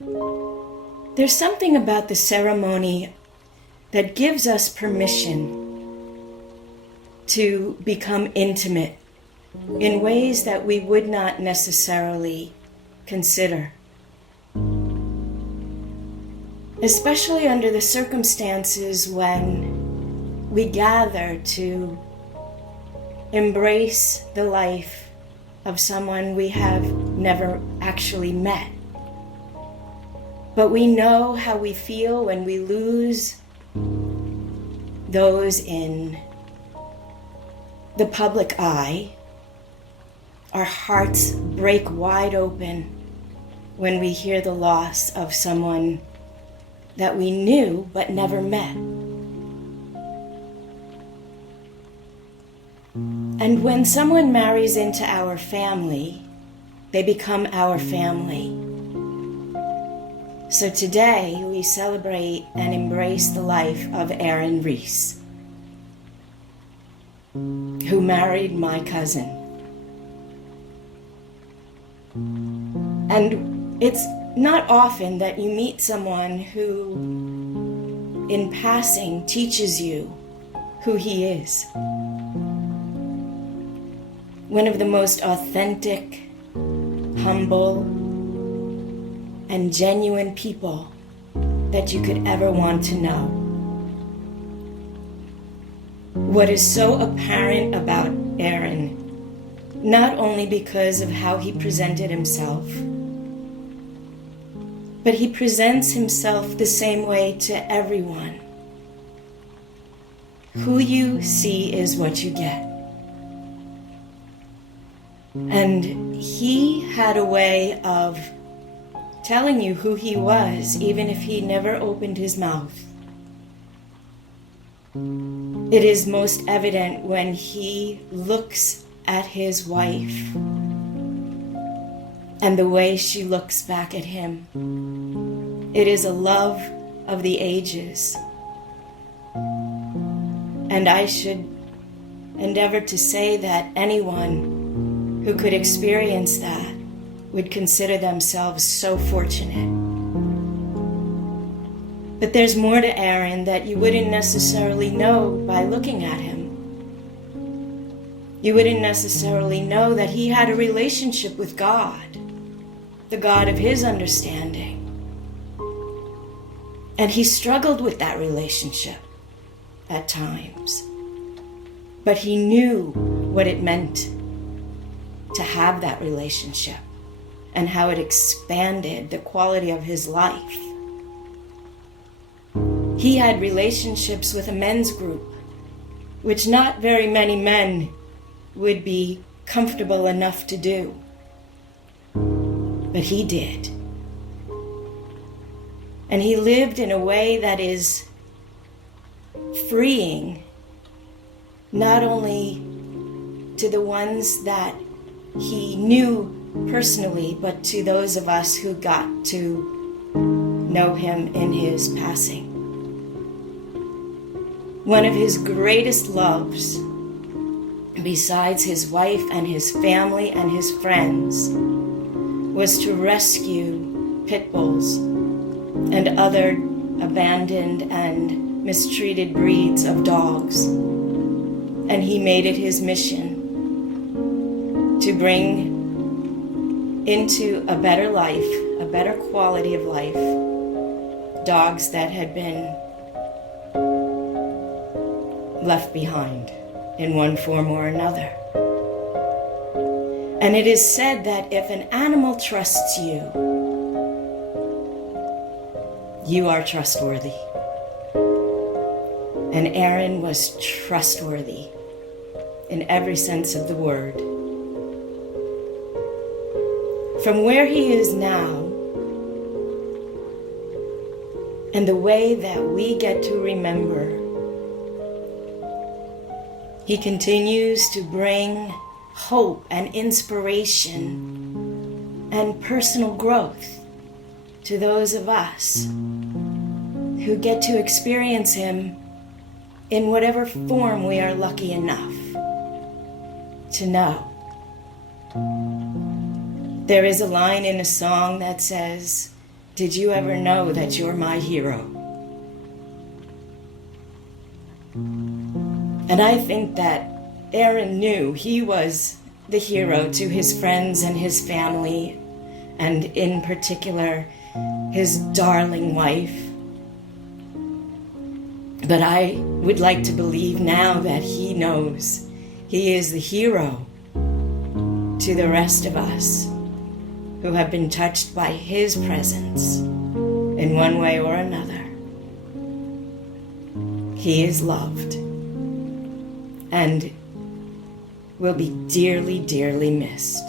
There's something about the ceremony that gives us permission to become intimate in ways that we would not necessarily consider. Especially under the circumstances when we gather to embrace the life of someone we have never actually met. But we know how we feel when we lose those in the public eye. Our hearts break wide open when we hear the loss of someone that we knew but never met. And when someone marries into our family, they become our family. So today we celebrate and embrace the life of Aaron Reiss, who married my cousin. And it's not often that you meet someone who, in passing, teaches you who he is. One of the most authentic, humble, and genuine people that you could ever want to know. What is so apparent about Aaron, not only because of how he presented himself, but he presents himself the same way to everyone. Who you see is what you get. And he had a way of telling you who he was, even if he never opened his mouth. It is most evident when he looks at his wife and the way she looks back at him. It is a love of the ages. And I should endeavor to say that anyone who could experience that would consider themselves so fortunate. But there's more to Aaron that you wouldn't necessarily know by looking at him. You wouldn't necessarily know that he had a relationship with God, the God of his understanding. And he struggled with that relationship at times. But he knew what it meant to have that relationship and how it expanded the quality of his life. He had relationships with a men's group, which not very many men would be comfortable enough to do. But he did. And he lived in a way that is freeing, not only to the ones that he knew personally, but to those of us who got to know him in his passing. One of his greatest loves, besides his wife and his family and his friends, was to rescue pit bulls and other abandoned and mistreated breeds of dogs. And he made it his mission to bring into a better life, a better quality of life, dogs that had been left behind in one form or another. And it is said that if an animal trusts you, you are trustworthy. And Aaron was trustworthy in every sense of the word. From where he is now, and the way that we get to remember, he continues to bring hope and inspiration and personal growth to those of us who get to experience him in whatever form we are lucky enough to know. There is a line in a song that says, Did you ever know that you're my hero? And I think that Aaron knew he was the hero to his friends and his family, and in particular, his darling wife. But I would like to believe now that he knows he is the hero to the rest of us who have been touched by his presence in one way or another. He is loved and will be dearly, dearly missed.